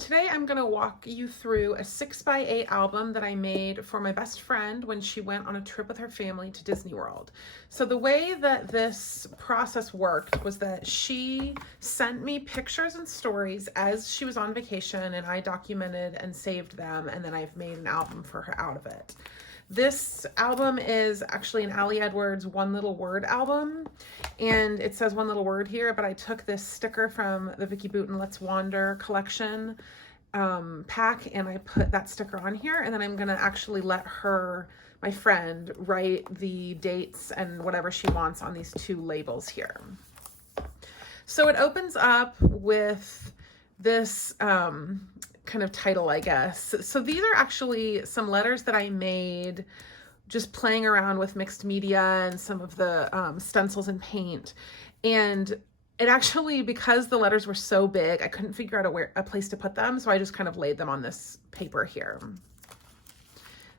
Today I'm going to walk you through a 6x8 album that I made for my best friend when she went on a trip with her family to Disney World. So the way that this process worked was that she sent me pictures and stories as she was on vacation, and I documented and saved them, and then I've made an album for her out of it. This album is actually an Ali Edwards One Little Word album, and it says one little word here, but I took this sticker from the Vicki Boutin Let's Wander collection pack, and I put that sticker on here, and then I'm gonna actually let her, my friend, write the dates and whatever she wants on these two labels here. So it opens up with this kind of title, I guess. So these are actually some letters that I made just playing around with mixed media and some of the stencils and paint. And it actually, because the letters were so big, I couldn't figure out a place to put them. So I just kind of laid them on this paper here.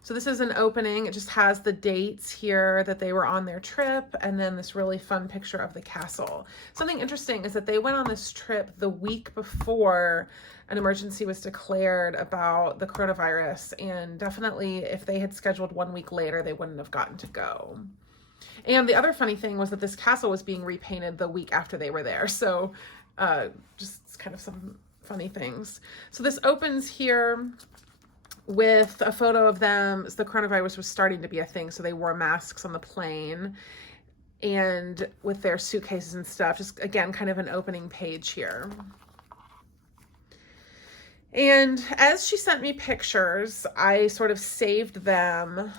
So this is an opening. It just has the dates here that they were on their trip, and then this really fun picture of the castle. Something interesting is that they went on this trip the week before an emergency was declared about the coronavirus, and definitely if they had scheduled 1 week later, they wouldn't have gotten to go. And the other funny thing was that this castle was being repainted the week after they were there. So just kind of some funny things. So this opens here with a photo of them. The coronavirus was starting to be a thing, so they wore masks on the plane and with their suitcases and stuff. Just again, kind of an opening page here. And as she sent me pictures, I sort of saved them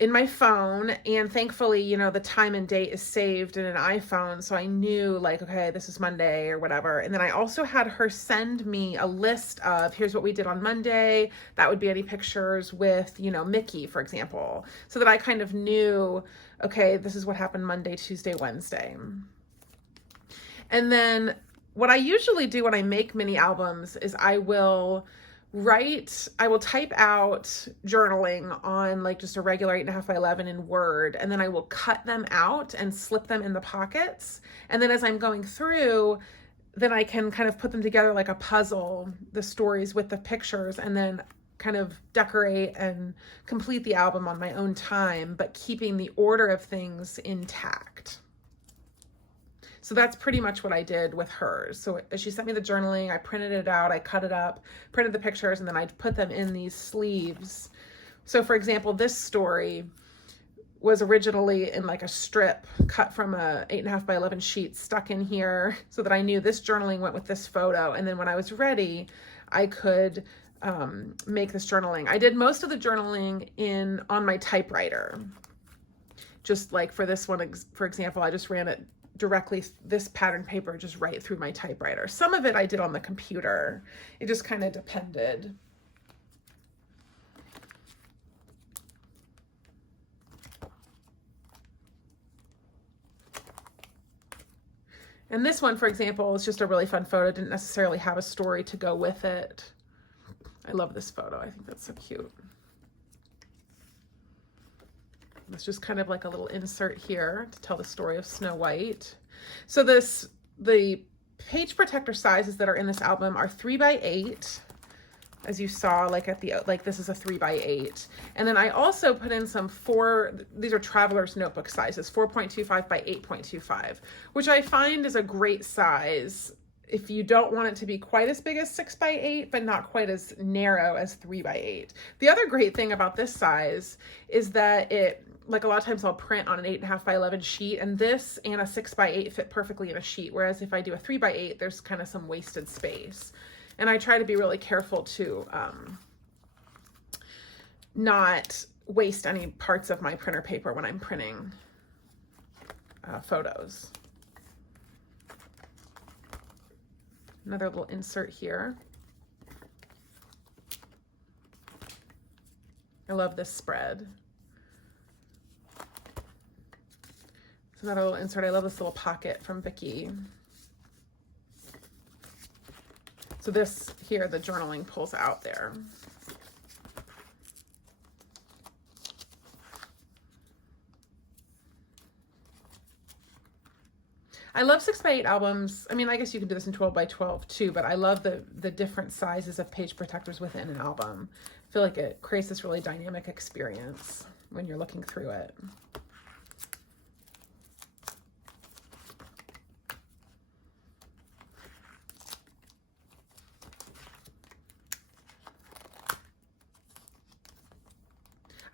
in my phone, and thankfully, you know, the time and date is saved in an iPhone, so I knew, like, okay, this is Monday or whatever. And then I also had her send me a list of, here's what we did on Monday. That would be any pictures with, you know, Mickey, for example, so that I kind of knew, okay, this is what happened Monday, Tuesday, Wednesday. And then what I usually do when I make mini albums is I will type out journaling on like just a regular 8.5 by 11 in Word, and then I will cut them out and slip them in the pockets. And then as I'm going through, then I can kind of put them together like a puzzle, the stories with the pictures, and then kind of decorate and complete the album on my own time, but keeping the order of things intact. So that's pretty much what I did with hers. So she sent me the journaling, I printed it out, I cut it up, printed the pictures, and then I put them in these sleeves. So for example, this story was originally in like a strip cut from a 8.5 by 11 sheet stuck in here, so that I knew this journaling went with this photo. And then when I was ready, I could make this journaling. I did most of the journaling on my typewriter. Just like for this one, for example, I just ran it directly, this pattern paper, just right through my typewriter. Some of it I did on the computer. It just kind of depended. And this one, for example, is just a really fun photo. It didn't necessarily have a story to go with it. I love this photo. I think that's so cute. It's just kind of like a little insert here to tell the story of Snow White. So the page protector sizes that are in this album are 3x8, as you saw, like this is a 3x8. And then I also put in these are Traveler's Notebook sizes, 4.25 by 8.25, which I find is a great size if you don't want it to be quite as big as 6x8, but not quite as narrow as 3x8. The other great thing about this size is that like a lot of times I'll print on an 8.5 by 11 sheet, and this and a 6x8 fit perfectly in a sheet. Whereas if I do a 3x8, there's kind of some wasted space. And I try to be really careful to not waste any parts of my printer paper when I'm printing photos. Another little insert here. I love this spread. It's another little insert. I love this little pocket from Vicki. So this here, the journaling pulls out there. I love 6x8 albums. I mean, I guess you can do this in 12x12 too, but I love the different sizes of page protectors within an album. I feel like it creates this really dynamic experience when you're looking through it.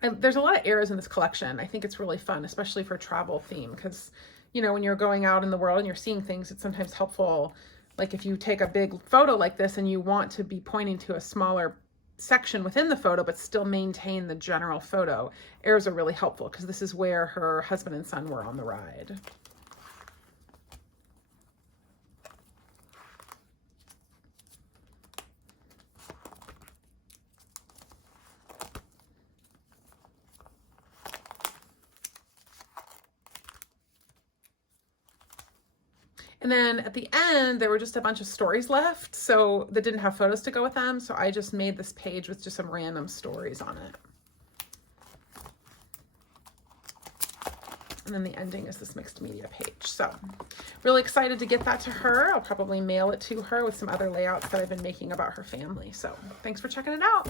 There's a lot of errors in this collection. I think it's really fun, especially for travel theme, because, you know, when you're going out in the world and you're seeing things, it's sometimes helpful. Like if you take a big photo like this and you want to be pointing to a smaller section within the photo, but still maintain the general photo, errors are really helpful, because this is where her husband and son were on the ride. And then at the end, there were just a bunch of stories left, so that didn't have photos to go with them. So I just made this page with just some random stories on it. And then the ending is this mixed media page. So really excited to get that to her. I'll probably mail it to her with some other layouts that I've been making about her family. So thanks for checking it out.